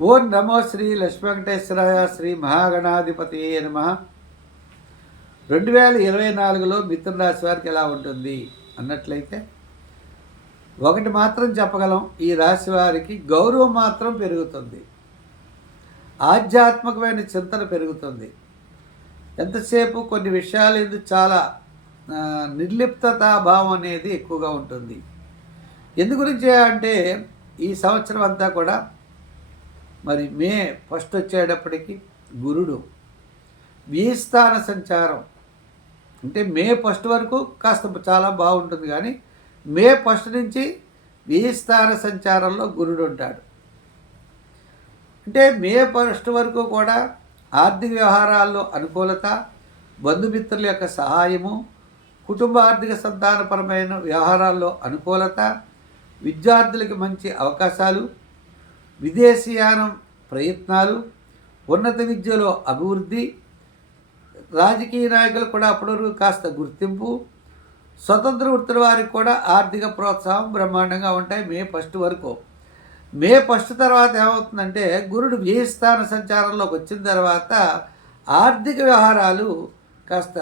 ఓం నమో శ్రీ లక్ష్మీ వెంకటేశ్వరాయ శ్రీ మహాగణాధిపతి నమ. రెండు వేల ఇరవై నాలుగులో మిథున రాశి వారికి ఎలా ఉంటుంది అన్నట్లయితే ఒకటి మాత్రం చెప్పగలం ఈ రాశి వారికి గౌరవం మాత్రం పెరుగుతుంది. ఆధ్యాత్మికమైన చింతన పెరుగుతుంది. ఎంతసేపు కొన్ని విషయాలు ఎందుకు చాలా ఆ, నిర్లిప్తతా భావం అనేది ఎక్కువగా ఉంటుంది. ఎందు గురించి అంటే ఈ సంవత్సరం అంతా కూడా మరి మే ఫస్ట్ వచ్చేటప్పటికి గురుడు. వీస్థాన సంచారం. అంటే మే ఫస్ట్ వరకు కాస్త చాలా బాగుంటుంది కానీ మే ఫస్ట్ నుంచి వీస్థాన సంచారంలో గురుడు ఉంటాడు. అంటే మే ఫస్ట్ వరకు కూడా ఆర్థిక వ్యవహారాల్లో అనుకూలత బంధుమిత్రుల యొక్క సహాయము కుటుంబ ఆర్థిక సంతానపరమైన వ్యవహారాల్లో అనుకూలత విద్యార్థులకి మంచి అవకాశాలు విదేశీయానం ప్రయత్నాలు ఉన్నత విద్యలో అభివృద్ధి రాజకీయ నాయకులు కూడా అప్పటివరకు కాస్త గుర్తింపు స్వతంత్ర వృత్తుల వారికి కూడా ఆర్థిక ప్రోత్సాహం బ్రహ్మాండంగా ఉంటాయి మే ఫస్ట్ వరకు. మే ఫస్ట్ తర్వాత ఏమవుతుందంటే గురుడు వ్యయస్థాన సంచారంలోకి వచ్చిన తర్వాత ఆర్థిక వ్యవహారాలు కాస్త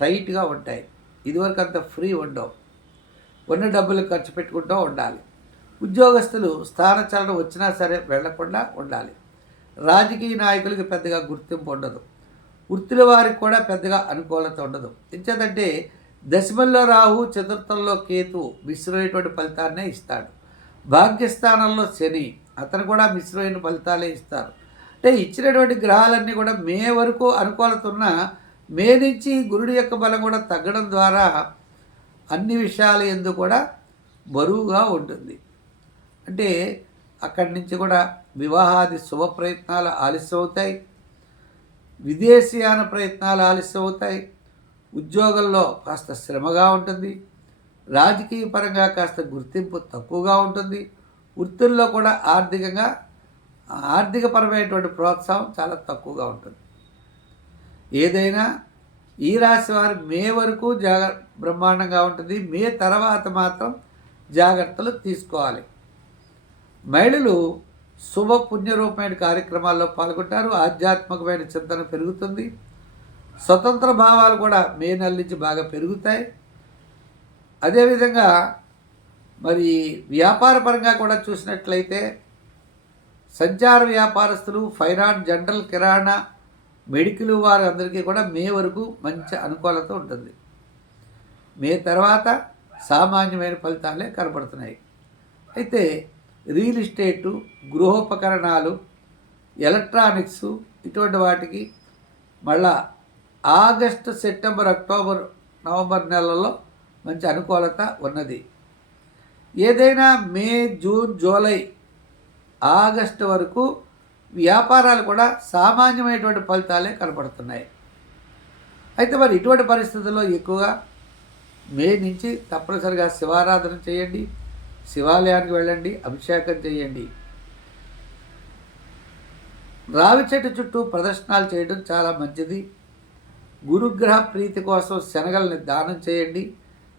టైట్గా ఉంటాయి. ఇదివరకు అంత ఫ్రీ ఉండవు. ఉన్న డబ్బులు ఖర్చు పెట్టుకుంటూ ఉండాలి. ఉద్యోగస్తులు స్థానచలనం వచ్చినా సరే వెళ్ళకుండా ఉండాలి. రాజకీయ నాయకులకు పెద్దగా గుర్తింపు ఉండదు. వృత్తుల వారికి కూడా పెద్దగా అనుకూలత ఉండదు. ఎంచేదంటే దశమంలో రాహు చతుర్థంలో కేతు మిశ్రమైనటువంటి ఫలితాన్నే ఇస్తాడు. భాగ్యస్థానంలో శని అతను కూడా మిశ్రమైన ఫలితాలే ఇస్తారు. అంటే ఇచ్చినటువంటి గ్రహాలన్నీ కూడా మే వరకు అనుకూలత ఉన్న మే నుంచి గురుడి యొక్క బలం కూడా తగ్గడం ద్వారా అన్ని విషయాల ఎందు కూడా బరువుగా ఉంటుంది. అంటే అక్కడి నుంచి కూడా వివాహాది శుభ ప్రయత్నాలు ఆలస్యం అవుతాయి విదేశీయాన ప్రయత్నాలు ఆలస్యం అవుతాయి ఉద్యోగంలో కాస్త శ్రమగా ఉంటుంది రాజకీయ పరంగా కాస్త గుర్తింపు తక్కువగా ఉంటుంది వృత్తుల్లో కూడా ఆర్థికంగా ఆర్థికపరమైనటువంటి ప్రోత్సాహం చాలా తక్కువగా ఉంటుంది. ఏదైనా ఈ రాశి వారు మే వరకు జాగ్ర బ్రహ్మాండంగా ఉంటుంది మే తర్వాత మాత్రం జాగ్రత్తలు తీసుకోవాలి. మహిళలు శుభ పుణ్యరూపమైన కార్యక్రమాల్లో పాల్గొంటారు. ఆధ్యాత్మికమైన చింతన పెరుగుతుంది. స్వతంత్ర భావాలు కూడా మే నెల నుంచి బాగా పెరుగుతాయి. అదేవిధంగా మరి వ్యాపార పరంగా కూడా చూసినట్లయితే సంచార వ్యాపారస్తులు ఫైనాన్స్ జనరల్ కిరాణా మెడికల్ వారు అందరికీ కూడా మే వరకు మంచి అనుకూలత ఉంటుంది. మే తర్వాత సామాన్యమైన ఫలితాలే కనబడుతున్నాయి. అయితే రియల్ ఎస్టేటు గృహోపకరణాలు ఎలక్ట్రానిక్స్ ఇటువంటి వాటికి మళ్ళా ఆగస్టు సెప్టెంబర్ అక్టోబర్ నవంబర్ నెలల్లో మంచి అనుకూలత ఉన్నది. ఏదైనా మే జూన్ జూలై ఆగస్టు వరకు వ్యాపారాలు కూడా సామాన్యమైనటువంటి ఫలితాలే కనపడుతున్నాయి. అయితే మరి ఇటువంటి పరిస్థితుల్లో ఎక్కువగా మే నుంచి తప్పనిసరిగా శివారాధన చేయండి. శివాలయానికి వెళ్ళండి అభిషేకం చేయండి. రావి చెట్టు చుట్టూ ప్రదర్శనలు చేయడం చాలా మంచిది. గురుగ్రహ ప్రీతి కోసం శనగల్ని దానం చేయండి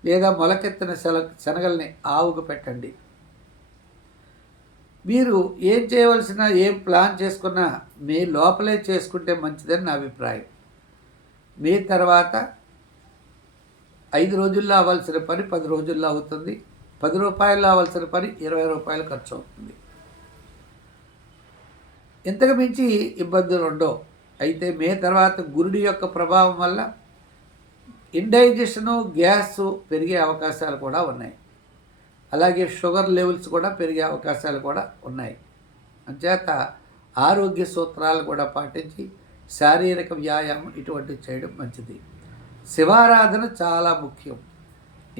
లేదా మొలకెత్తిన శల శనగల్ని ఆవుకు పెట్టండి. మీరు ఏం చేయవలసిన ఏం ప్లాన్ చేసుకున్నా మీ లోపలే చేసుకుంటే మంచిదని నా అభిప్రాయం. మీ తర్వాత ఐదు రోజుల్లో అవ్వాల్సిన పని పది రోజుల్లో అవుతుంది. పది రూపాయలు రావాల్సిన పని ఇరవై రూపాయలు ఖర్చు అవుతుంది. ఇంతకు మించి ఇబ్బందులు ఉండవు. అయితే మే తర్వాత గురుడి యొక్క ప్రభావం వల్ల ఇండైజెషను గ్యాస్ పెరిగే అవకాశాలు కూడా ఉన్నాయి. అలాగే షుగర్ లెవెల్స్ కూడా పెరిగే అవకాశాలు కూడా ఉన్నాయి. అంచేత ఆరోగ్య సూత్రాలు కూడా పాటించి శారీరక వ్యాయామం ఇటువంటివి చేయడం మంచిది. శివారాధన చాలా ముఖ్యం.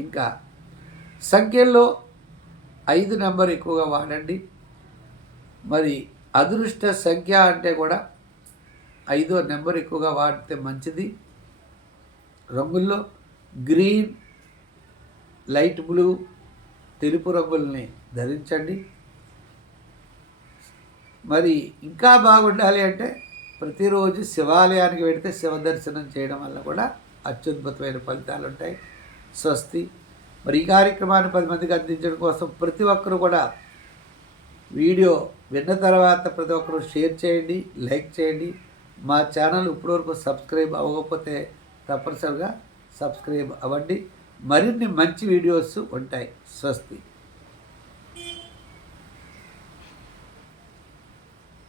ఇంకా సంఖ్యల్లో ఐదు నెంబర్ ఎక్కువగా వాడండి. మరి అదృష్ట సంఖ్య అంటే కూడా ఐదో నెంబర్ ఎక్కువగా వాడితే మంచిది. రంగుల్లో గ్రీన్ లైట్ బ్లూ తెలుపు రంగుల్ని ధరించండి. మరి ఇంకా బాగుండాలి అంటే ప్రతిరోజు శివాలయానికి వెడితే శివ దర్శనం చేయడం వల్ల కూడా అత్యద్భుతమైన ఫలితాలు ఉంటాయి స్వస్తి. మరి ఈ కార్యక్రమాన్ని పది మందికి అందించడం కోసం ప్రతి ఒక్కరూ కూడా వీడియో విన్న తర్వాత ప్రతి ఒక్కరు షేర్ చేయండి లైక్ చేయండి. మా ఛానల్ ఇప్పటివరకు సబ్స్క్రైబ్ అవ్వకపోతే తప్పనిసరిగా సబ్స్క్రైబ్ అవ్వండి. మరిన్ని మంచి వీడియోస్ ఉంటాయి. స్వస్తి.